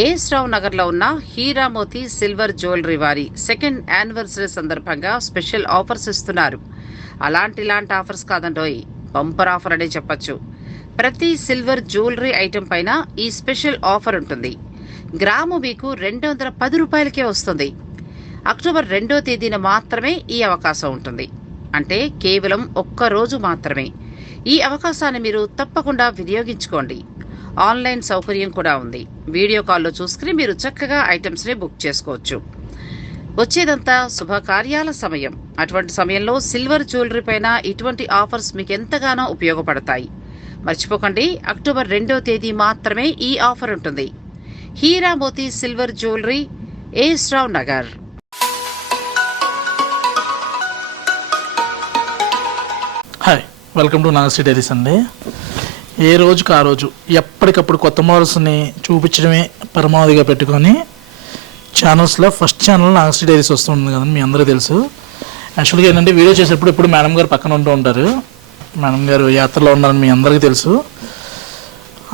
As Rao నగర్లో ఉన్న Heeramoti silver jewellery వారి సెకండ్ యానివర్సరీ సందర్భంగా స్పెషల్ ఆఫర్స్ ఇస్తున్నారు. అలాంటి ఇలాంటి ఆఫర్స్ కాదండోయ్ బంపర్ ఆఫర్ అనే చెప్పొచ్చు. ప్రతి సిల్వర్ జ్యువెలరీ ఐటెం పైన ఈ స్పెషల్ ఆఫర్ ఉంటుంది. గ్రాము మీకు రెండు వందల పది రూపాయలకే వస్తుంది. అక్టోబర్ రెండో తేదీన మాత్రమే ఈ అవకాశం ఉంటుంది. అంటే కేవలం ఒక్క రోజు మాత్రమే. ఈ అవకాశాన్ని మీరు తప్పకుండా వినియోగించుకోండి. ఆన్లైన్ సౌకర్యం కూడా ఉంది. వీడియో కాల్లో చూసుకుని మీరు చక్కగా ఐటమ్స్ని బుక్ చేసుకోవచ్చు. వచ్చేదంతా శుభకార్యాల సమయం. అటువంటి సమయంలో సిల్వర్ జ్యువెలరీ పైన ఇటువంటి ఆఫర్స్ మీకు ఎంతగానో ఉపయోగపడతాయి. మర్చిపోకండి అక్టోబర్ రెండో తేదీ మాత్రమే ఈ ఆఫర్ ఉంటుంది. Hira Moti silver jewellery A S Rao Nagar. Hi welcome to Nagasri diaries అండి ఏ రోజుకు ఆ రోజు? ఎప్పటికప్పుడు కొత్త మోడల్స్ని చూపించడమే పరమావధిగా పెట్టుకొని ఛానల్స్లో ఫస్ట్ ఛానల్ నాగశ్రీ డైరీస్ వస్తుంది కదండి మీ అందరికీ తెలుసు. యాక్చువల్గా ఏంటంటే వీడియో చేసేటప్పుడు ఇప్పుడు మేడం గారు పక్కన ఉంటూ ఉంటారు. మేడం గారు యాత్రలో ఉన్నారని మీ అందరికీ తెలుసు.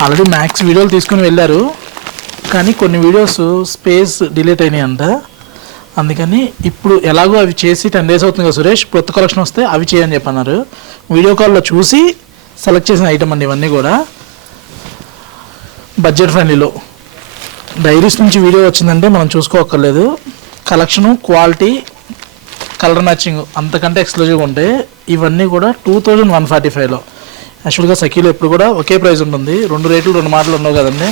ఆల్రెడీ మ్యాక్స్ వీడియోలు తీసుకుని వెళ్ళారు. కానీ కొన్ని వీడియోస్ స్పేస్ డిలీట్ అయినాయి అంట అందుకని ఇప్పుడు ఎలాగో అవి చేసి టెన్ డేస్ అవుతుంది కదా సురేష్ కొత్త కలెక్షన్ వస్తే అవి చేయని చెప్పన్నారు. వీడియో కాల్లో చూసి సెలెక్ట్ చేసిన ఐటమ్ అండి ఇవన్నీ కూడా. బడ్జెట్ ఫ్రెండ్లీలో డైరీస్ నుంచి వీడియో వచ్చిందంటే మనం చూసుకోక్కర్లేదు. కలెక్షను క్వాలిటీ కలర్ మ్యాచింగ్ అంతకంటే ఎక్స్క్లూజివ్గా ఉంటే ఇవన్నీ కూడా టూ థౌజండ్ వన్ ఫార్టీ ఫైవ్లో యాక్చువల్గా సఖీలో ఎప్పుడు కూడా ఒకే ప్రైస్ ఉంటుంది. రెండు రేట్లు రెండు మాటలు ఉండవు కదండి.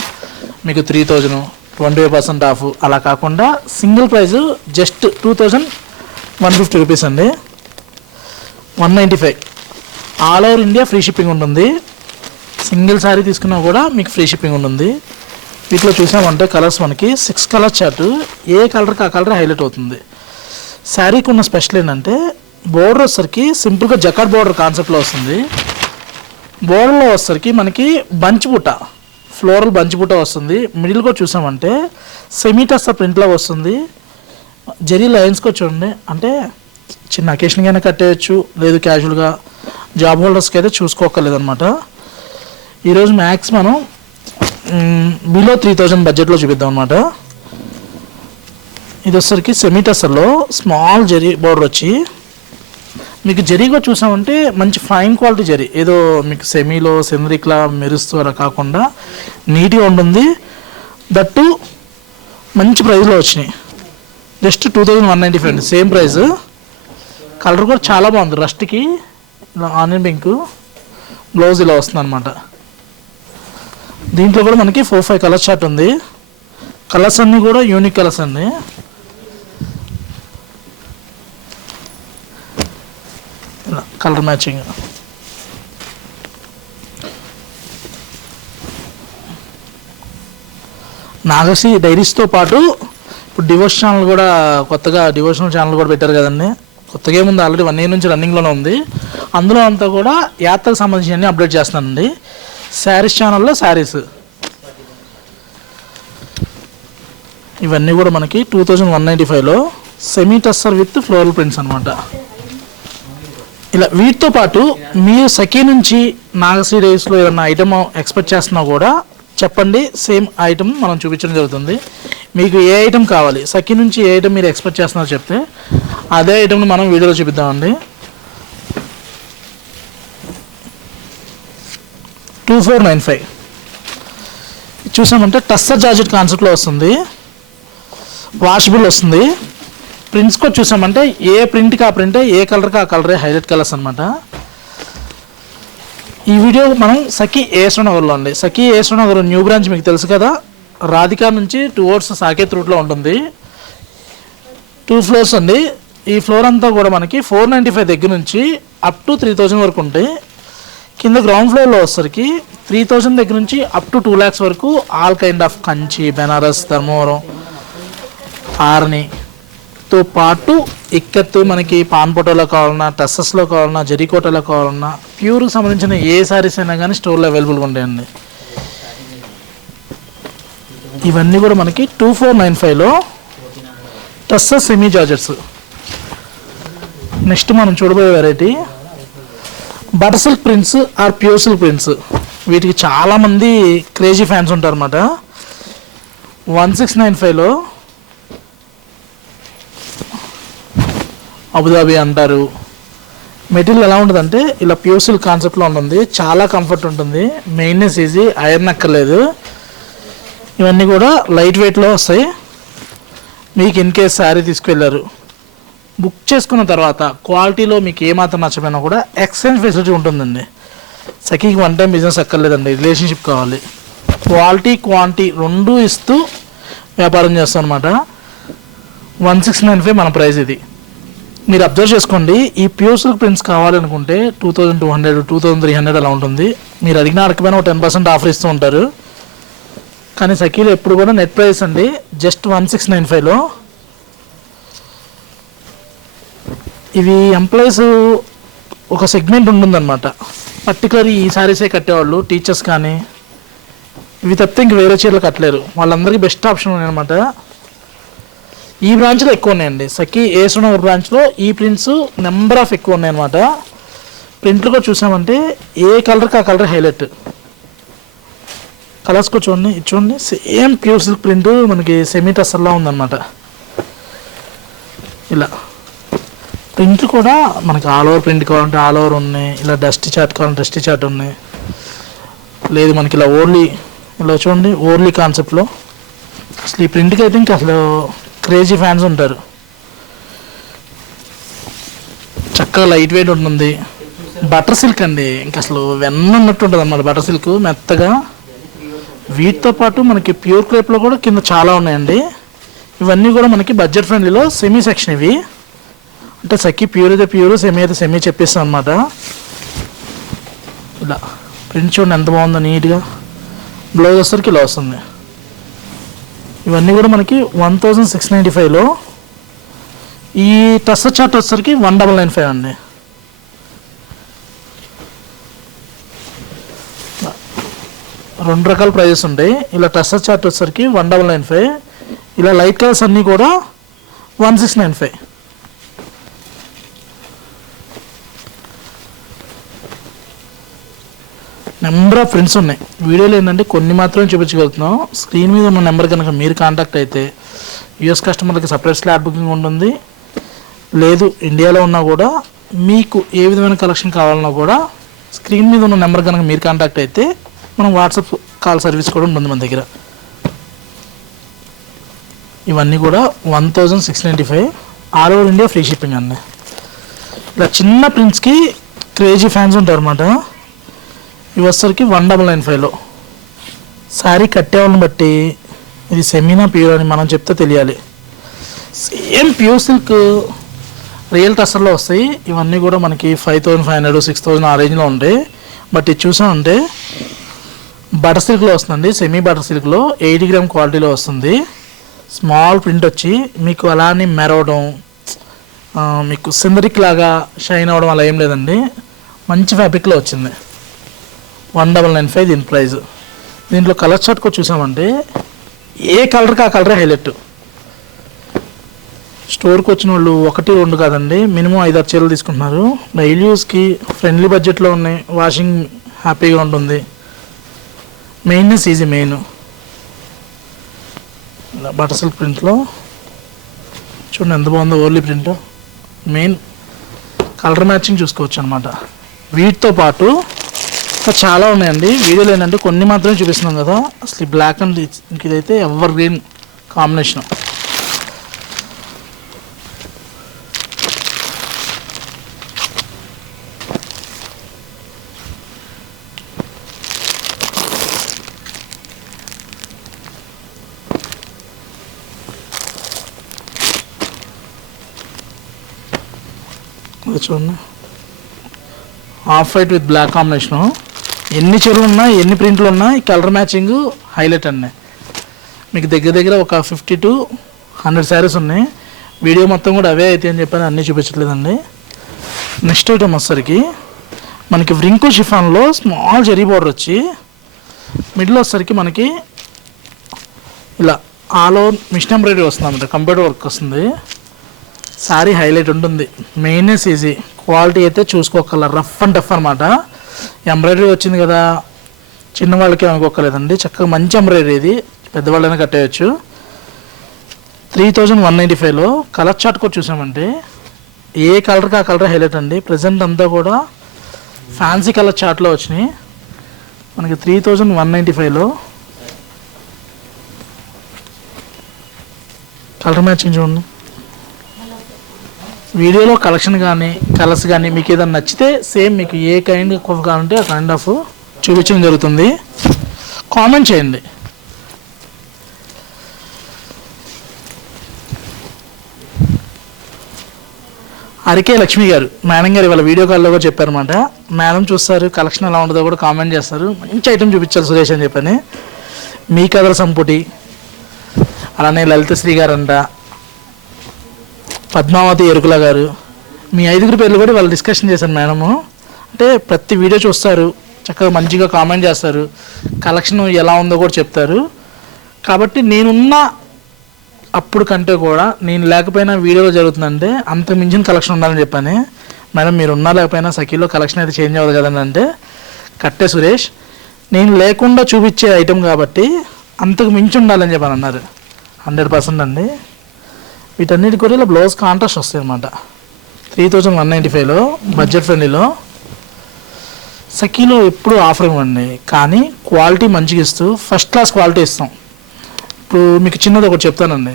మీకు three thousand twenty five percent off అలా కాకుండా single price just two thousand one fifty rupees అండి. One ninety five all over India free shipping ఉంటుంది. సింగిల్ శారీ తీసుకున్నా కూడా మీకు ఫ్రీ షిప్పింగ్ ఉంటుంది. వీటిలో చూసామంటే కలర్స్ మనకి సిక్స్ కలర్ చార్ట్. ఏ కలర్కి ఆ కలర్ హైలైట్ అవుతుంది. శారీకి ఉన్న స్పెషల్ ఏంటంటే బోర్డర్ వచ్చేసరికి సింపుల్గా జకాట్ బోర్డర్ కాన్సెప్ట్లో వస్తుంది. బోర్డర్లో వచ్చేసరికి మనకి బంచ్ బుట్ట ఫ్లోరల్ బంచ్ బుట్ట వస్తుంది. మిడిల్ కూడా చూసామంటే సెమీటస్స ప్రింట్లో వస్తుంది. జరీ లైన్స్ కూడా చూడండి అంటే చిన్న అకేషన్గానే కట్టేయచ్చు లేదు క్యాజువల్గా జాబ్ హోల్డర్స్కి అయితే చూసుకోకర్లేదు అనమాట ఈరోజు మ్యాక్స్ మనం బిలో త్రీ థౌజండ్ బడ్జెట్లో చూపిద్దాం అనమాట ఇది వచ్చేసరికి సెమీటస్సర్లో స్మాల్ జరీ బోర్డర్ వచ్చి మీకు జరీగా కూడా చూసామంటే మంచి ఫైన్ క్వాలిటీ జరీ ఏదో మీకు సెమీలో సెంద్రిక్లా మెరుస్తూ అలా కాకుండా నీట్గా ఉంటుంది. దట్టు మంచి ప్రైస్లో వచ్చినాయి. Just two thousand one ninety five same price colour కూడా చాలా బాగుంది రస్ట్కి ఆనియన్ పింక్ బ్లౌజ్ ఇలా వస్తుంది అనమాట దీంట్లో కూడా మనకి ఫోర్ ఫైవ్ కలర్ షార్ట్ ఉంది. కలర్స్ అన్నీ కూడా యూనిక్ కలర్స్ అండి. ఇలా కలర్ మ్యాచింగ్ నాగసి డైరీస్తో పాటు ఇప్పుడు డివోషనల్ ఛానల్ కూడా కొత్తగా డివోషనల్ ఛానల్ కూడా పెట్టారు కదండి. కొత్తగా ఏముంది ఆల్రెడీ వన్ ఇయర్ నుంచి రన్నింగ్లోనే ఉంది. అందులో అంతా కూడా యాత్రకు సంబంధించిన అన్ని అప్డేట్ చేస్తానండి శారీస్ ఛానల్లో శారీస్. ఇవన్నీ కూడా మనకి టూ థౌజండ్ వన్ నైంటీ ఫైవ్లో semi tussar with floral prints అనమాట ఇలా వీటితో పాటు మీరు సఖీ నుంచి నాగశ్రీ డేస్లో ఏదైనా ఐటమ్ ఎక్స్పెక్ట్ చేస్తున్నా కూడా చెప్పండి సేమ్ ఐటమ్ మనం చూపించడం జరుగుతుంది. మీకు ఏ ఐటమ్ కావాలి? సఖీ నుంచి ఏ ఐటమ్ మీరు ఎక్స్పెక్ట్ చేస్తున్నారో చెప్తే అదే ఐటమ్ని మనం వీడియోలో చూపిద్దామండి. టూ ఫోర్ నైన్ ఫైవ్ చూసామంటే టస్సర్ జార్జెట్ కాన్సెప్ట్లో వస్తుంది. వాషబుల్ వస్తుంది. ప్రింట్స్ కూడా చూసామంటే ఏ ప్రింట్కి ఆ ప్రింటే ఏ కలర్కి ఆ కలరే హైలైట్ కలర్స్ అనమాట ఈ వీడియో మనం సఖీ ఏసో నగర్లో అండి. సఖీ ఏసో నగర్ న్యూ బ్రాంచ్ మీకు తెలుసు కదా? రాధికా నుంచి టువర్డ్స్ సాకేత్ రూట్లో ఉంటుంది. టూ ఫ్లోర్స్ అండి. ఈ ఫ్లోర్ అంతా కూడా మనకి ఫోర్ నైంటీ ఫైవ్ దగ్గర నుంచి అప్ టు త్రీ థౌజండ్ వరకు ఉంటాయి. కింద గ్రౌండ్ ఫ్లోర్లో వచ్చేసరికి త్రీ థౌజండ్ దగ్గర నుంచి అప్ టు టూ ల్యాక్స్ వరకు all kind of Kanchi Banaras Dharmavaram Arni తో పాటు ఇక్కత్తు మనకి పాన్ ఫోటోలో కావాలన్నా టస్సెస్లో కావాలన్నా జరీకోటలో కావాలన్నా ప్యూర్కి సంబంధించిన ఏ సారీస్ అయినా కానీ స్టోర్లో అవైలబుల్గా ఉంటాయండి. ఇవన్నీ కూడా మనకి టూ ఫోర్ నైన్ ఫైవ్లో టస్సెస్ సెమీ జార్జెట్స్. నెక్స్ట్ మనం చూడబోయే variety butter silk prints or pure silk prints. వీటికి చాలామంది క్రేజీ ఫ్యాన్స్ ఉంటారన్నమాట. వన్ సిక్స్ నైన్ ఫైవ్లో అబుదాబి అంటారు. మెటీరియల్ ఎలా ఉంటుందంటే ఇలా ప్యూసిల్ కాన్సెప్ట్లో ఉంటుంది. చాలా కంఫర్ట్ ఉంటుంది. మెయిన్నెస్ ఈజీ ఐరన్ అక్కర్లేదు ఇవన్నీ కూడా లైట్ వెయిట్లో వస్తాయి. మీకు ఇన్ కేస్ శారీ తీసుకెళ్ళారు బుక్ చేసుకున్న తర్వాత క్వాలిటీలో మీకు ఏమాత్రం నచ్చపోయినా కూడా ఎక్స్చేంజ్ ఫెసిలిటీ ఉంటుందండి. సఖీకి వన్ టైం బిజినెస్ అక్కర్లేదండి. రిలేషన్షిప్ కావాలి. క్వాలిటీ క్వాంటిటీ రెండు ఇస్తూ వ్యాపారం చేస్తాం అనమాట వన్ సిక్స్ నైన్ ఫైవ్ మన ప్రైస్ ఇది. మీరు అబ్జర్వ్ చేసుకోండి ఈ ప్యూర్ సిల్క్ ప్రింట్స్ కావాలనుకుంటే two thousand two hundred two thousand three hundred అలా ఉంటుంది. మీరు అడిగిన అడగపోయినా ఒక టెన్ పర్సెంట్ ఆఫర్ ఇస్తూ ఉంటారు. కానీ సఖీలో ఎప్పుడు కూడా నెట్ ప్రైస్ అండి జస్ట్ వన్ సిక్స్ నైన్ ఫైవ్లో ఇవి ఎంప్లాయీస్ ఒక సెగ్మెంట్ ఉంటుందన్నమాట. పర్టికులర్ ఈ సారీసే కట్టేవాళ్ళు టీచర్స్ కానీ. ఇవి తప్పితే ఇంక వేరే చీరలు కట్టలేరు. వాళ్ళందరికీ బెస్ట్ ఆప్షన్ అనమాట ఈ బ్రాంచ్లో ఎక్కువ ఉన్నాయండి. సఖీ ఏసునగర్ బ్రాంచ్లో ఈ ప్రింట్స్ నెంబర్ ఆఫ్ ఎక్కువ ఉన్నాయన్నమాట. ప్రింట్లు కూడా చూసామంటే ఏ కలర్కి ఆ కలర్ హైలైట్. కలర్స్ కూడా చూడండి చూడండి. సేమ్ ప్యూర్ సిల్క్ ప్రింట్ మనకి సెమీ టస్సర్లా ఉందన్నమాట. ఇలా. ప్రింట్ కూడా మనకి ఆల్ ఓవర్ ప్రింట్ కావాలంటే ఆల్ ఓవర్ ఉన్నాయి. ఇలా డస్ట్ చార్ట్ కావాలంటే డస్ట్ చార్ట్ ఉన్నాయి. లేదు మనకి ఇలా ఓన్లీ ఇలా చూడండి ఓన్లీ కాన్సెప్ట్లో. అసలు ఈ ప్రింట్కి అయితే ఇంకా అసలు క్రేజీ ఫ్యాన్స్ ఉంటారు. చక్కగా లైట్ వెయిట్ ఉంటుంది. బటర్ సిల్క్ అండి. ఇంకా అసలు వెన్న ఉన్నట్టు ఉంటుంది అన్నమాట బటర్ సిల్క్ మెత్తగా. వీటితో పాటు మనకి ప్యూర్ క్రేప్లో కూడా కింద చాలా ఉన్నాయండి. ఇవన్నీ కూడా మనకి బడ్జెట్ ఫ్రెండ్లీలో సెమీ సెక్షన్ ఇవి. అంటే సఖి ప్యూర్ అయితే ప్యూర్ సెమీ అయితే సెమీ చెప్పేస్తాం అనమాట ఇలా. ప్రింట్ చూడండి ఎంత బాగుందో నీట్గా. బ్లౌజ్ వచ్చేసరికి ఇలా వస్తుంది. ఇవన్నీ కూడా మనకి వన్ థౌజండ్ సిక్స్ నైంటీ ఫైవ్లో ఈ టస్ చార్ట్ వచ్చేసరికి వన్ డబల్ నైన్ ఫైవ్ అండి. రెండు రకాల ప్రైజెస్ ఉంటాయి. ఇలా టస్సర్ చార్ట్ వచ్చేసరికి వన్ డబల్ నైన్ ఫైవ్ ఇలా లైట్ కలర్స్ అన్నీ కూడా one six nine five number of friends ఉన్నాయి. వీడియోలో ఏంటంటే కొన్ని మాత్రమే చూపించగలుగుతున్నాం. స్క్రీన్ మీద ఉన్న నెంబర్ కనుక మీరు కాంటాక్ట్ అయితే యూఎస్ కస్టమర్లకి సపరేట్ స్లాట్ బుకింగ్ ఉంటుంది. లేదు ఇండియాలో ఉన్నా కూడా మీకు ఏ విధమైన కలెక్షన్ కావాలన్నా కూడా స్క్రీన్ మీద ఉన్న నెంబర్ కనుక మీరు కాంటాక్ట్ అయితే మనం వాట్సాప్ కాల్ సర్వీస్ కూడా ఉంటుంది మన దగ్గర. ఇవన్నీ కూడా one thousand six ninety five all over India free shipping అండి. ఇలా చిన్న ప్రింట్స్కి క్రేజీ ఫ్యాన్స్ ఉంటారు అన్నమాట ఇవి వచ్చరికి వన్ డబల్ నైన్ ఫైవ్లో శారీ కట్టేవాళ్ళని బట్టి ఇది సెమీనా ప్యూర్ అని మనం చెప్తే తెలియాలి. సేమ్ ప్యూర్ సిల్క్ రియల్ టస్టర్లో వస్తాయి. ఇవన్నీ కూడా మనకి five thousand five hundred six thousand ఆ రేంజ్లో ఉంటాయి. బట్ ఇది చూసామంటే బటర్ సిల్క్లో వస్తుందండి. సెమీ బటర్ సిల్క్లో ఎయిటీ గ్రామ్ క్వాలిటీలో వస్తుంది. స్మాల్ ప్రింట్ వచ్చి మీకు అలానే మెరవడం మీకు సిందరిక్ లాగా షైన్ అవ్వడం అలా ఏం లేదండి. మంచి ఫ్యాబ్రిక్లో వచ్చింది. వన్ డబల్ నైన్ ఫైవ్ దీని ప్రైస్ దీంట్లో కలర్ చార్ట్ కూడా చూసామంటే ఏ కలర్కి ఆ కలరే హైలైట్ స్టోర్కి వచ్చిన వాళ్ళు ఒకటి రెండు కాదండి మినిమం ఐదారు చీరలు తీసుకుంటున్నారు. డైలీ యూస్కి ఫ్రెండ్లీ బడ్జెట్లో ఉన్నాయి వాషింగ్ హ్యాపీగా ఉంటుంది. మెయిన్నెస్ ఈజీ మెయిన్ ఇలా బటర్ సిల్క్ ప్రింట్లో చూడండి ఎంత బాగుందో ఓర్లీ ప్రింట్ మెయిన్ కలర్ మ్యాచింగ్ చూసుకోవచ్చు అనమాట వీటితో పాటు చాలా ఉన్నాయండి. వీడియోలో ఏంటంటే కొన్ని మాత్రమే చూపిస్తున్నాం కదా. అసలు బ్లాక్ అండ్ ఇదైతే ఎవర్ గ్రీన్ కాంబినేషన్. చూడండి. Off white with black combination ఎన్ని చెరువులు ఉన్నా ఎన్ని ప్రింట్లు ఉన్నా ఈ కలర్ మ్యాచింగ్ హైలైట్ అన్నాయి మీకు దగ్గర దగ్గర ఒక ఫిఫ్టీ టు హండ్రెడ్ శారీస్ ఉన్నాయి. వీడియో మొత్తం కూడా అవే అయితే అని చెప్పని అన్నీ చూపించట్లేదండి. నెక్స్ట్ ఐటమ్ వచ్చేసరికి మనకి వ్రింకో షిఫాన్లో స్మాల్ జెరీ బార్డర్ వచ్చి మిడిల్ వచ్చేసరికి మనకి ఇలా ఆల్ ఓవర్ మిషన్ ఎంబ్రాయిడరీ వస్తుంది అన్నమాట కంప్యూటర్ వర్క్ వస్తుంది. సారీ హైలైట్ ఉంటుంది. మెయిన్నెస్ ఈజీ క్వాలిటీ అయితే చూసుకోగల రఫ్ అండ్ టఫ్ అనమాట ఎంబ్రాయిడరీ వచ్చింది కదా చిన్న వాళ్ళకి అనుకోకలేదండి చక్కగా మంచి ఎంబ్రాయిడరీ ఇది. పెద్దవాళ్ళైనా కట్టేయచ్చు. త్రీ థౌజండ్ వన్ నైంటీ ఫైవ్లో కలర్ చార్ట్ కూడా చూసామండి. ఏ కలర్కి ఆ కలర్ హైలైట్ అండి. ప్రజెంట్ అంతా కూడా ఫ్యాన్సీ కలర్ చార్ట్లో వచ్చినాయి. మనకి త్రీ థౌజండ్ వన్ నైంటీ ఫైవ్లో కలర్ మ్యాచింగ్ చూడండి. వీడియోలో కలెక్షన్ కానీ కలర్స్ కానీ మీకు ఏదైనా నచ్చితే సేమ్ మీకు ఏ కైండ్ కావాలంటే ఆ కైండ్ ఆఫ్ చూపించడం జరుగుతుంది. కామెంట్ చేయండి. అరికే లక్ష్మి గారు మేడం గారు ఇవాళ వీడియో కాల్లో కూడా చెప్పారనమాట మేడం చూస్తారు కలెక్షన్ ఎలా ఉంటుందో కూడా కామెంట్ చేస్తారు. మంచి ఐటెం చూపించారు సురేష్ అని చెప్పని. మీ కథల సంపుటి అలానే లలితశ్రీ గారు అంట పద్మావతి ఎరుకుల గారు. మీ ఐదుగురు పేర్లు కూడా వాళ్ళు డిస్కషన్ చేశారు మేడము. అంటే ప్రతి వీడియో చూస్తారు. చక్కగా మంచిగా కామెంట్ చేస్తారు. కలెక్షన్ ఎలా ఉందో కూడా చెప్తారు. కాబట్టి నేనున్న అప్పుడు కంటే కూడా నేను లేకపోయినా వీడియోలో జరుగుతుందంటే అంత మించిన కలెక్షన్ ఉండాలని చెప్పాను. మేడం మీరు ఉన్నా లేకపోయినా సఖీలో కలెక్షన్ అయితే చేంజ్ అవ్వదు కదండి అంటే. కట్టే సురేష్. నేను లేకుండా చూపించే ఐటెం కాబట్టి అంతకు మించి ఉండాలని చెప్పని అన్నారు హండ్రెడ్ పర్సెంట్ అండి. వీటన్నిటి కూడా ఇలా బ్లౌజ్ కాంట్రాస్ట్ వస్తాయి అన్నమాట త్రీ థౌజండ్ వన్ నైంటీ ఫైవ్లో బడ్జెట్ ఫ్రెండ్లీలో సఖీలో ఎప్పుడు ఆఫర్ ఇవ్వండి కానీ క్వాలిటీ మంచిగా ఇస్తూ ఫస్ట్ క్లాస్ క్వాలిటీ ఇస్తాం. ఇప్పుడు మీకు చిన్నది ఒకటి చెప్తానండి.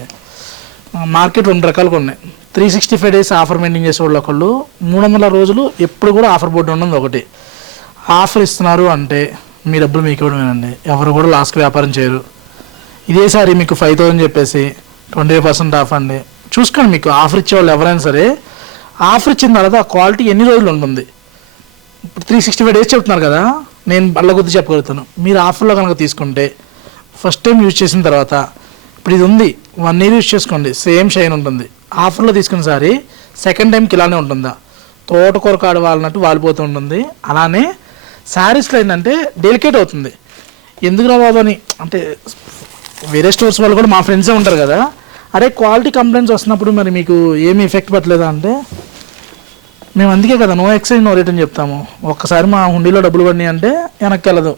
మార్కెట్ రెండు రకాలుగా ఉన్నాయి. Three sixty five days offer maintain చేసే వాళ్ళు ఒకళ్ళు మూడు వందల రోజులు ఎప్పుడు కూడా ఆఫర్ బోర్డు ఉండదు ఒకటి. ఆఫర్ ఇస్తున్నారు అంటే మీ డబ్బులు మీకు ఇవ్వడమేనండి. ఎవరు కూడా లాస్ట్కి వ్యాపారం చేయరు. ఇదేసారి మీకు ఫైవ్ థౌసండ్ చెప్పేసి ట్వంటీ పర్సెంట్ ఆఫ్ అండి. చూసుకోండి మీకు ఆఫర్ ఇచ్చేవాళ్ళు ఎవరైనా సరే ఆఫర్ ఇచ్చిన తర్వాత ఆ క్వాలిటీ ఎన్ని రోజులు ఉంటుంది? ఇప్పుడు త్రీ సిక్స్టీ ఫైవ్ డేస్ చెప్తున్నారు కదా నేను బల్ల గుర్తు చెప్పగలుగుతాను. మీరు ఆఫర్లో కనుక తీసుకుంటే ఫస్ట్ టైం యూజ్ చేసిన తర్వాత ఇప్పుడు ఇది ఉంది వన్ ఇయర్ యూజ్ చేసుకోండి సేమ్ షైన్ ఉంటుంది. ఆఫర్లో తీసుకున్న సారి సెకండ్ టైంకి ఇలానే ఉంటుందా? తోటకూర కాడ వాలినట్టు వాలిపోతూ ఉంటుంది. అలానే శారీస్లో ఏంటంటే డెలికేట్ అవుతుంది. ఎందుకు బాబు అని అంటే వేరే స్టోర్స్ వాళ్ళు కూడా మా ఫ్రెండ్సే ఉంటారు కదా. అరే క్వాలిటీ కంప్లైంట్స్ వస్తున్నప్పుడు మరి మీకు ఏమి ఎఫెక్ట్ పట్టలేదా అంటే? మేము అందుకే కదా నో ఎక్స్చేంజ్ నో రిటర్న్ చెప్తాము. ఒక్కసారి మా హుండీలో డబ్బులు పడినాయి అంటే వెనక్కి వెళ్ళదు.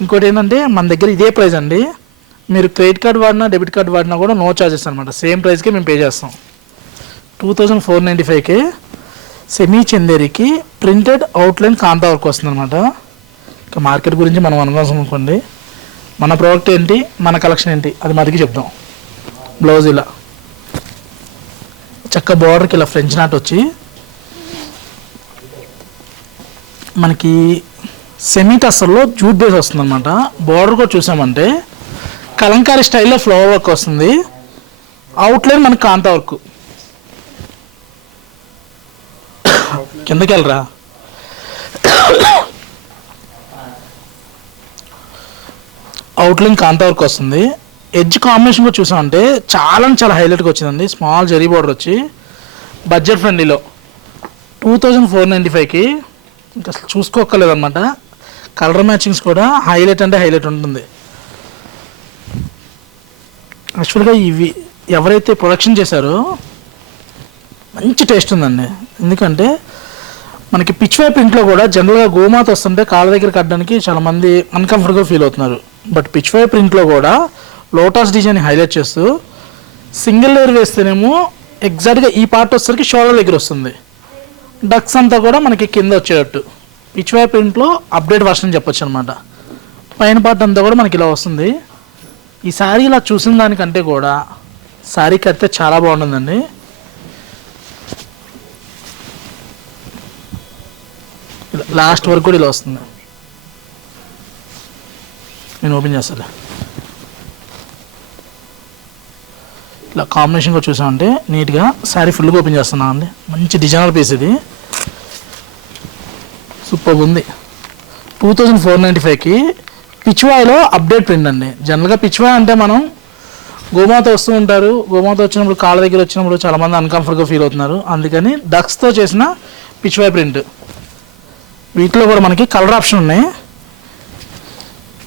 ఇంకోటి ఏంటంటే మన దగ్గర ఇదే ప్రైస్ అండి. మీరు క్రెడిట్ కార్డ్ వాడినా డెబిట్ కార్డ్ వాడినా కూడా నో ఛార్జెస్ అనమాట సేమ్ ప్రైస్కే మేము పే చేస్తాం. టూ థౌజండ్ ఫోర్ నైంటీ ఫైవ్కి సెమీ చందేరికి ప్రింటెడ్ అవుట్లైన్ కాంతా వర్క్ వస్తుంది అనమాట ఇంకా మార్కెట్ గురించి మనం అనుకోవాల్సి అనుకోండి. మన ప్రోడక్ట్ ఏంటి? మన కలెక్షన్ ఏంటి? అది మటుకి చెప్దాం. బ్లౌజ్ ఇలా. చక్క బార్డర్కి ఇలా ఫ్రెంచ్ నాట్ వచ్చి మనకి సెమీ టస్సర్లో జూట్ బేస్ వస్తుంది అనమాట బార్డర్ కూడా చూసామంటే కలంకారీ స్టైల్లో ఫ్లవర్ వర్క్ వస్తుంది. అవుట్లైన్ మనకి కాంత వర్క్ కిందకి వెళ్ళరా? అవుట్లైన్ కాంత వరకు వస్తుంది. ఎడ్జ్ కాంబినేషన్ కూడా చూసామంటే చాలా అంటే చాలా హైలైట్గా వచ్చిందండి. స్మాల్ జరీ బార్డర్ వచ్చి బడ్జెట్ ఫ్రెండ్లీలో టూ థౌజండ్ ఫోర్ నైంటీ ఫైవ్కి ఇంకా అసలు చూసుకోక్కర్లేదన్నమాట. కలర్ మ్యాచింగ్స్ కూడా హైలైట్ అంటే హైలైట్ ఉంటుంది. యాక్చువల్గా ఇవి ఎవరైతే ప్రొడక్షన్ చేశారో మంచి టేస్ట్ ఉందండి. ఎందుకంటే మనకి పిచ్చివైపు ప్రింట్లో కూడా జనరల్గా గోమాత వస్తుంటే కాళ్ళ దగ్గర కట్టడానికి చాలామంది అన్కంఫర్ట్గా ఫీల్ అవుతున్నారు. బట్ పిచ్వై ప్రింట్లో కూడా లోటస్ డిజైన్ హైలైట్ చేస్తూ సింగిల్ లేయర్ వేస్తేనేమో ఎగ్జాక్ట్గా ఈ పార్ట్ వచ్చేసరికి షోల్డర్ దగ్గర వస్తుంది. డక్స్ అంతా కూడా మనకి కింద వచ్చేటట్టు. పిచ్చివైపు ప్రింట్లో అప్డేట్ వర్షన్ చెప్పొచ్చు అనమాట పైన పార్ట్ అంతా కూడా మనకి ఇలా వస్తుంది. ఈ శారీ ఇలా చూసిన దానికంటే కూడా శారీ కడితే చాలా బాగుంటుందండి. లాస్ట్ వరకు కూడా ఇలా వస్తుంది. నేను ఓపెన్ చేస్తాను ఇలా. కాంబినేషన్ కూడా చూసామంటే నీట్గా శారీ ఫుల్గా ఓపెన్ చేస్తున్నా అండి. మంచి డిజైనర్ పీస్ ఇది. సూపర్ ఉంది. టూ థౌజండ్ ఫోర్ నైంటీ ఫైవ్కి పిచ్వాయిలో అప్డేట్ ప్రింట్ అండి. జనరల్గా పిచ్వాయ్ అంటే మనం గోమాత వస్తూ ఉంటారు. గోమాత వచ్చినప్పుడు కాళ్ళ దగ్గర వచ్చినప్పుడు చాలామంది అన్కంఫర్ట్గా ఫీల్ అవుతున్నారు. అందుకని డక్స్తో చేసిన పిచ్వాయ్ ప్రింట్ వీటిలో కూడా మనకి కలర్ ఆప్షన్ ఉన్నాయి.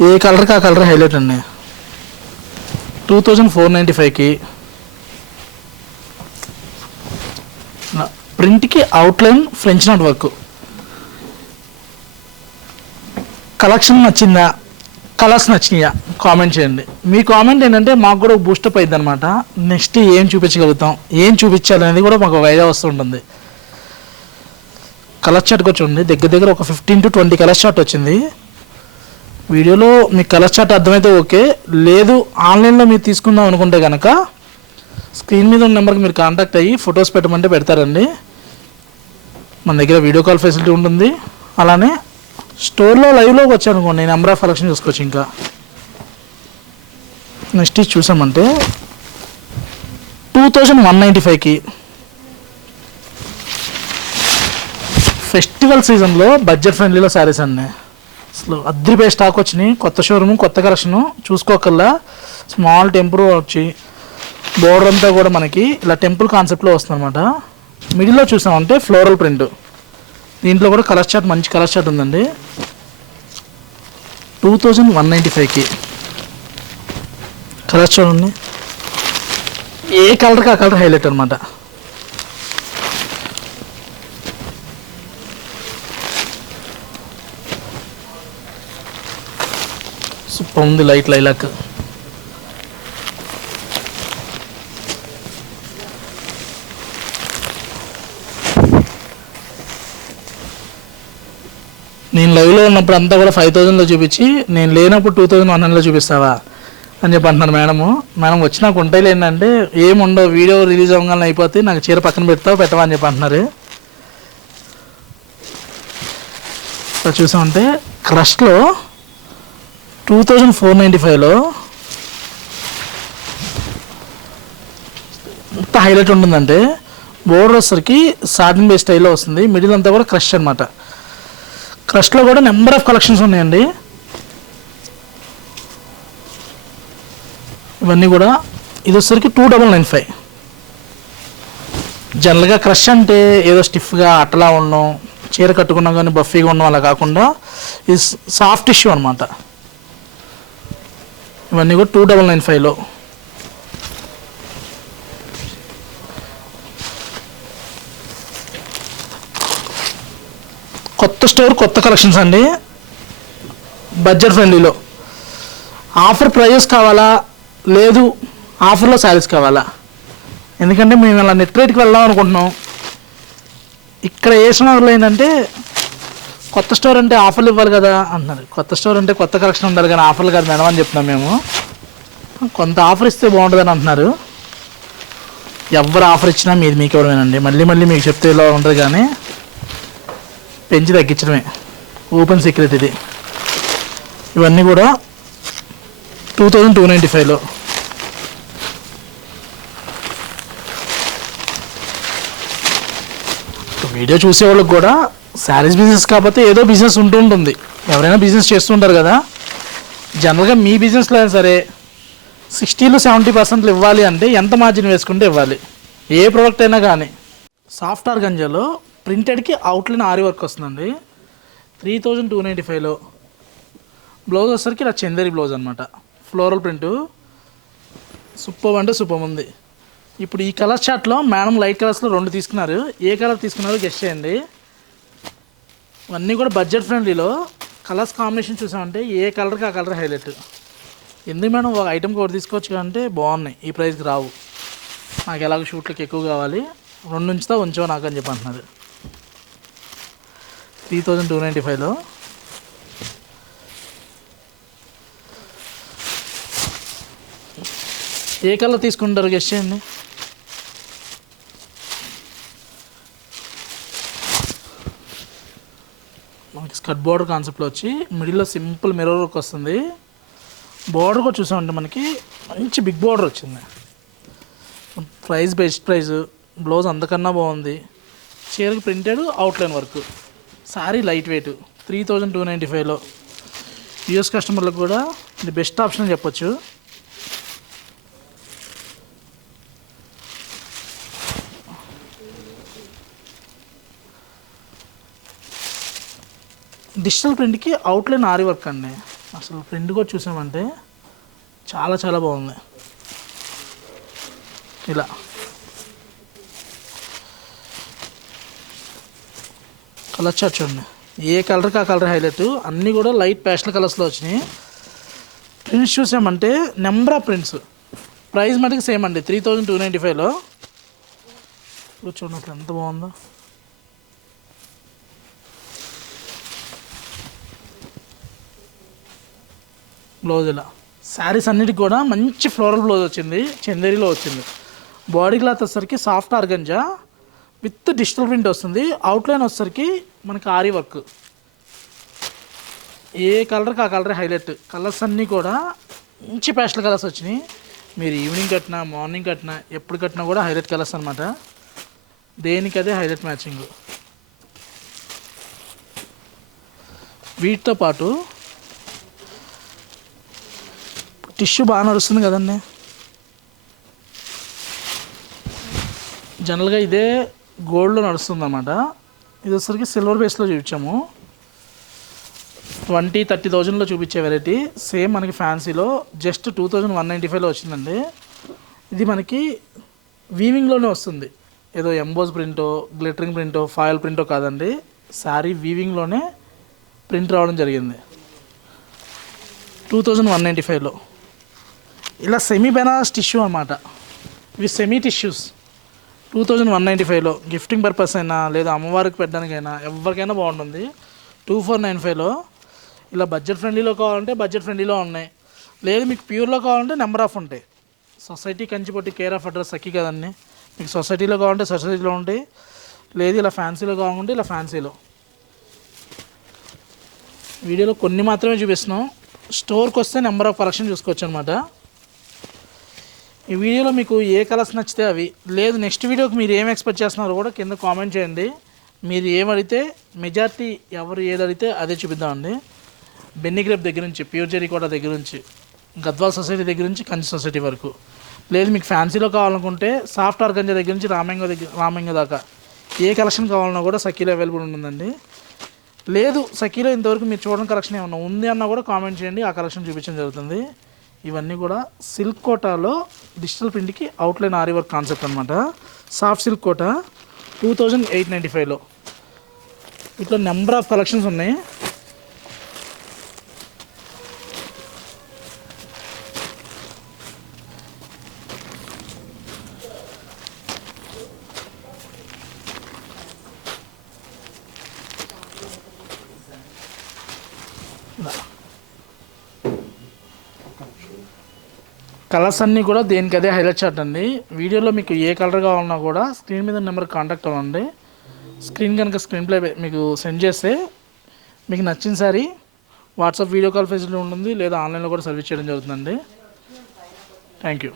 ఏ కలర్కి ఆ కలర్ హైలైట్ అండి టూ థౌజండ్ ఫోర్ నైంటీ ఫైవ్కి ప్రింట్కి outline French knot work collection నచ్చిందా? కలర్స్ నచ్చినాయా? కామెంట్ చేయండి. మీ కామెంట్ ఏంటంటే మాకు కూడా బూస్టప్ అయింది అనమాట నెక్స్ట్ ఏం చూపించగలుగుతాం? ఏం చూపించాలి అనేది కూడా మాకు ఒక ఐడియా వస్తుంటుంది కలర్ చార్ట్ చూడండి. దగ్గర దగ్గర ఒక fifteen to twenty colour chart వచ్చింది. వీడియోలో మీకు కలర్ చార్ట్ అర్థమైతే ఓకే. లేదు ఆన్లైన్లో మీరు తీసుకుందాం అనుకుంటే కనుక స్క్రీన్ మీద ఉన్న నెంబర్కి మీరు కాంటాక్ట్ అయ్యి ఫొటోస్ పెట్టమంటే పెడతారండి. మన దగ్గర వీడియో కాల్ ఫెసిలిటీ ఉంటుంది. అలానే స్టోర్లో లైవ్లోకి వచ్చాను అనుకోండి నెంబర్ ఆఫ్ కలెక్షన్ చూసుకోవచ్చు ఇంకా. నెక్స్ట్ ఇది చూసామంటే టూ థౌజండ్ వన్ నైంటీ ఫైవ్కి ఫెస్టివల్ సీజన్లో బడ్జెట్ ఫ్రెండ్లీలో శారీస్ అండి అసలు అద్దరిపోయి స్టాక్ వచ్చినాయి. కొత్త షోరూమ్ కొత్త కలెక్షన్ చూసుకోకల్లా స్మాల్ టెంపుల్ వచ్చి బోర్డర్ అంతా కూడా మనకి ఇలా టెంపుల్ కాన్సెప్ట్లో వస్తుంది అనమాట మిడిల్లో చూసామంటే ఫ్లోరల్ ప్రింట్ దీంట్లో కూడా కలర్ చార్ట్ మంచి కలర్ చార్ట్ ఉందండి. టూ థౌజండ్ వన్ నైంటీ ఫైవ్కి కలర్ చూడండి ఏ కలర్కి ఆ కలర్ హైలైట్ అనమాట ఉంది లైట్ లైలాక్. నేను లైవ్లో ఉన్నప్పుడు అంతా కూడా ఫైవ్ థౌజండ్లో చూపించి నేను లేనప్పుడు టూ థౌజండ్ వన్ హండ్రెడ్లో చూపిస్తావా? అని చెప్పి అంటున్నారు మేడము. మేడం వచ్చి నాకు ఉంటాయి ఏంటంటే ఏముండవు వీడియో రిలీజ్ అవ్వగానే అయిపోతే నాకు చీర పక్కన పెడతావు పెట్టవా అని చెప్పి అంటున్నారు. చూసామంటే క్రష్లో టూ థౌజండ్ ఫోర్ నైంటీ ఫైవ్లో ఎంత హైలైట్ ఉంటుందంటే బోర్డర్ వచ్చరికి సాటిన్ బేస్ స్టైల్లో వస్తుంది. మిడిల్ అంతా కూడా క్రష్ అనమాట క్రష్లో కూడా నెంబర్ ఆఫ్ కలెక్షన్స్ ఉన్నాయండి. ఇవన్నీ కూడా ఇది వచ్చరికి టూ డబల్ నైన్ ఫైవ్. జనరల్గా క్రష్ అంటే ఏదో స్టిఫ్గా అట్టలా ఉండడం చీర కట్టుకున్నాం కానీ బఫీగా ఉండడం అలా కాకుండా ఇది సాఫ్ట్ ఇష్యూ అనమాట ఇవన్నీ కూడా టూ డబల్ నైన్ ఫైవ్లో కొత్త స్టోర్ కొత్త కలెక్షన్స్ అండి. బడ్జెట్ ఫ్రెండ్లీలో ఆఫర్ ప్రైజెస్ కావాలా? లేదు ఆఫర్లో శారీస్ కావాలా? ఎందుకంటే మేము ఇలా నెట్ రేట్కి వెళ్దాం అనుకుంటున్నాం. ఇక్కడ ఏ స్టోర్లో ఏంటంటే కొత్త స్టోర్ అంటే ఆఫర్లు ఇవ్వాలి కదా అంటున్నారు కొత్త స్టోర్ అంటే కొత్త కలెక్షన్ ఉండాలి కానీ ఆఫర్లు కాదు మేడం అని చెప్తున్నాం మేము. కొంత ఆఫర్ ఇస్తే బాగుంటుందని అంటున్నారు. ఎవరు ఆఫర్ ఇచ్చినా మీది మీకు ఇవ్వడమేనండి. మళ్ళీ మళ్ళీ మీకు చెప్తే ఇలా ఉంటుంది కానీ పెంచి తగ్గించడమే. ఓపెన్ సీక్రెట్ ఇది. ఇవన్నీ కూడా టూ థౌజండ్ టూ నైంటీ ఫైవ్లో వీడియో చూసేవాళ్ళకి కూడా శారీస్ బిజినెస్ కాకపోతే ఏదో బిజినెస్ ఉంటూ ఉంటుంది ఎవరైనా బిజినెస్ చేస్తుంటారు కదా. జనరల్గా మీ బిజినెస్లో అయినా సరే సిక్స్టీలు సెవెంటీ పర్సెంట్లు ఇవ్వాలి అంటే ఎంత మార్జిన్ వేసుకుంటే ఇవ్వాలి? ఏ ప్రోడక్ట్ అయినా కానీ. సాఫ్ట్వేర్ గంజాలో ప్రింటెడ్కి అవుట్లైన్ ఆరి వర్క్ వస్తుందండి. త్రీ థౌజండ్ టూ నైంటీ ఫైవ్లో బ్లౌజ్ వచ్చేసరికి ఇలా చందేరి బ్లౌజ్ అనమాట ఫ్లోరల్ ప్రింట్ సూపర్ అంటే సూపర్ ఉంది. ఇప్పుడు ఈ కలర్ షార్ట్లో మేడం లైట్ కలర్స్లో రెండు తీసుకున్నారు. ఏ కలర్ తీసుకున్నారో గెస్ట్ చేయండి. అన్నీ కూడా బడ్జెట్ ఫ్రెండ్లీలో కలర్స్ కాంబినేషన్ చూసామంటే ఏ కలర్కి ఆ కలర్ హైలైట్ ఎందుకు మేడం ఒక ఐటెం ఒకటి తీసుకోవచ్చు అంటే బాగున్నాయి. ఈ ప్రైస్కి రావు. నాకు ఎలాగో షూట్లకి ఎక్కువ కావాలి. రెండు ఉంచుతా ఉంచో నాకు అని చెప్పి అంటున్నారు. త్రీ థౌజండ్ టూ నైంటీ ఫైవ్లో ఏ కలర్ తీసుకుంటారు గెస్ట్ చేయండి. కట్ బోర్డర్ కాన్సెప్ట్లో వచ్చి మిడిల్లో సింపుల్ మిర్రర్ వర్క్ వస్తుంది. బోర్డర్ కూడా చూసామంటే మనకి. మంచి బిగ్ బోర్డర్ వచ్చింది. Price best price. బ్లౌజ్ అంతకన్నా బాగుంది. చీరకి printed outline work sari light weight three thousand two ninety ఫైవ్లో యూఎస్ కస్టమర్లకు కూడా ఇది బెస్ట్ ఆప్షన్ అని చెప్పొచ్చు. డిజిటల్ ప్రింట్కి అవుట్లైన్ ఆరి వర్క్ అండి. అసలు ప్రింట్ కూడా చూసామంటే చాలా చాలా బాగుంది. ఇలా. కలర్ చార్ట్ చూడండి. ఏ కలర్కి ఆ కలర్ హైలైట్ అన్నీ కూడా లైట్ పేస్టల్ కలర్స్లో వచ్చినాయి. ప్రింట్స్ చూసామంటే నెంబర్ ఆఫ్ ప్రింట్స్ ప్రైస్ మటుకు సేమ్ అండి. త్రీ థౌజండ్ టూ నైంటీ ఫైవ్లో చూడండి ఎంత బాగుందో. బ్లౌజ్ ఇలా. శారీస్ అన్నిటికి కూడా మంచి ఫ్లోరల్ బ్లౌజ్ వచ్చింది. చందేరిలో వచ్చింది. బాడీ క్లాత్ వచ్చేసరికి soft organza with digital print వస్తుంది. అవుట్లైన్ వచ్చేసరికి మనకి ఆరి వర్క్ ఏ కలర్కి ఆ కలర్ హైలైట్ కలర్స్ అన్నీ కూడా మంచి పేస్టల్ కలర్స్ వచ్చినాయి. మీరు ఈవినింగ్ కట్టినా మార్నింగ్ కట్టినా ఎప్పుడు కట్టినా కూడా హైలైట్ కలర్స్ అనమాట దేనికదే హైలైట్ మ్యాచింగ్ వీటితో పాటు టిష్యూ బాగా నడుస్తుంది కదండి. జనరల్గా ఇదే గోల్డ్లో నడుస్తుంది అన్నమాట ఇది వచ్చరికి సిల్వర్ బేస్లో చూపించాము. ట్వంటీ థర్టీ థౌజండ్లో చూపించే వెరైటీ. సేమ్ మనకి ఫ్యాన్సీలో just two thousand one ninety ఫైవ్లో వచ్చిందండి. ఇది మనకి వీవింగ్లోనే వస్తుంది. ఏదో ఎంబోజ్ ప్రింటో గ్లిటరింగ్ ప్రింటో ఫాయిల్ ప్రింటో కాదండి. శారీ వీవింగ్లోనే ప్రింట్ రావడం జరిగింది. టూ థౌజండ్ వన్ నైంటీ ఫైవ్లో. ఇలా సెమీ బెనారస్ టిష్యూ అనమాట ఇవి semi tissues two thousand one ninety ఫైవ్లో గిఫ్టింగ్ పర్పస్ అయినా లేదా అమ్మవారికి పెట్టడానికైనా ఎవరికైనా బాగుంటుంది. టూ ఫోర్ నైన్ ఫైవ్లో ఇలా బడ్జెట్ ఫ్రెండ్లీలో కావాలంటే బడ్జెట్ ఫ్రెండ్లీలో ఉన్నాయి. లేదు మీకు ప్యూర్లో కావాలంటే నెంబర్ ఆఫ్ ఉంటాయి. సొసైటీ కంచిపట్టి కేర్ ఆఫ్ అడ్రస్ అక్కి కదండి మీకు సొసైటీలో కావాలంటే సొసైటీలో ఉంటాయి. లేదు ఇలా ఫ్యాన్సీలో కావాలంటే ఇలా ఫ్యాన్సీలో వీడియోలో కొన్ని మాత్రమే చూపిస్తున్నాం. స్టోర్కి వస్తే నెంబర్ ఆఫ్ కలెక్షన్ చూసుకోవచ్చు అనమాట ఈ వీడియోలో మీకు ఏ కలర్స్ నచ్చితే అవి. లేదు నెక్స్ట్ వీడియోకి మీరు ఏం ఎక్స్పెక్ట్ చేస్తున్నారో కూడా కింద కామెంట్ చేయండి. మీరు ఏమడితే మెజార్టీ ఎవరు ఏది అడిగితే అదే చూపిద్దామండి బెన్ని గ్రేప్ దగ్గర నుంచి ప్యూర్ జెరీ దగ్గర నుంచి గద్వాల్ సొసైటీ దగ్గర నుంచి కంచి సొసైటీ వరకు. లేదు మీకు ఫ్యాన్సీలో కావాలనుకుంటే సాఫ్ట్ ఆర్గంజ దగ్గర నుంచి రామంగ దగ్గర రామంగ దాకా. ఏ కలెక్షన్ కావాలన్నా కూడా సఖీలో అవైలబుల్ ఉంటుందండి. లేదు సఖీలో ఇంతవరకు మీరు చూడడం కలెక్షన్ ఏమన్నా ఉంది అన్నా కూడా కామెంట్ చేయండి. ఆ కలెక్షన్ చూపించడం జరుగుతుంది. ఇవన్నీ కూడా సిల్క్ కోటాలో డిజిటల్ ప్రింట్కి అవుట్లైన్ ఆరి వర్క్ కాన్సెప్ట్ అనమాట soft silk Kota two thousand eight ninety ఫైవ్లో ఇట్లా నెంబర్ ఆఫ్ కలెక్షన్స్ ఉన్నాయి. కలర్స్ అన్నీ కూడా దేనికి అదే హైలైట్ చార్ట్ అండి. వీడియోలో మీకు ఏ కలర్ కావాలన్నా కూడా స్క్రీన్ మీద నెంబర్ కాంటాక్ట్ అవ్వండి. స్క్రీన్ కనుక స్క్రీన్ ప్లే మీకు సెండ్ చేస్తే మీకు నచ్చిన sari WhatsApp video call facility ఉంటుంది లేదా ఆన్లైన్లో కూడా సర్వీస్ చేయడం జరుగుతుందండి. Thank you.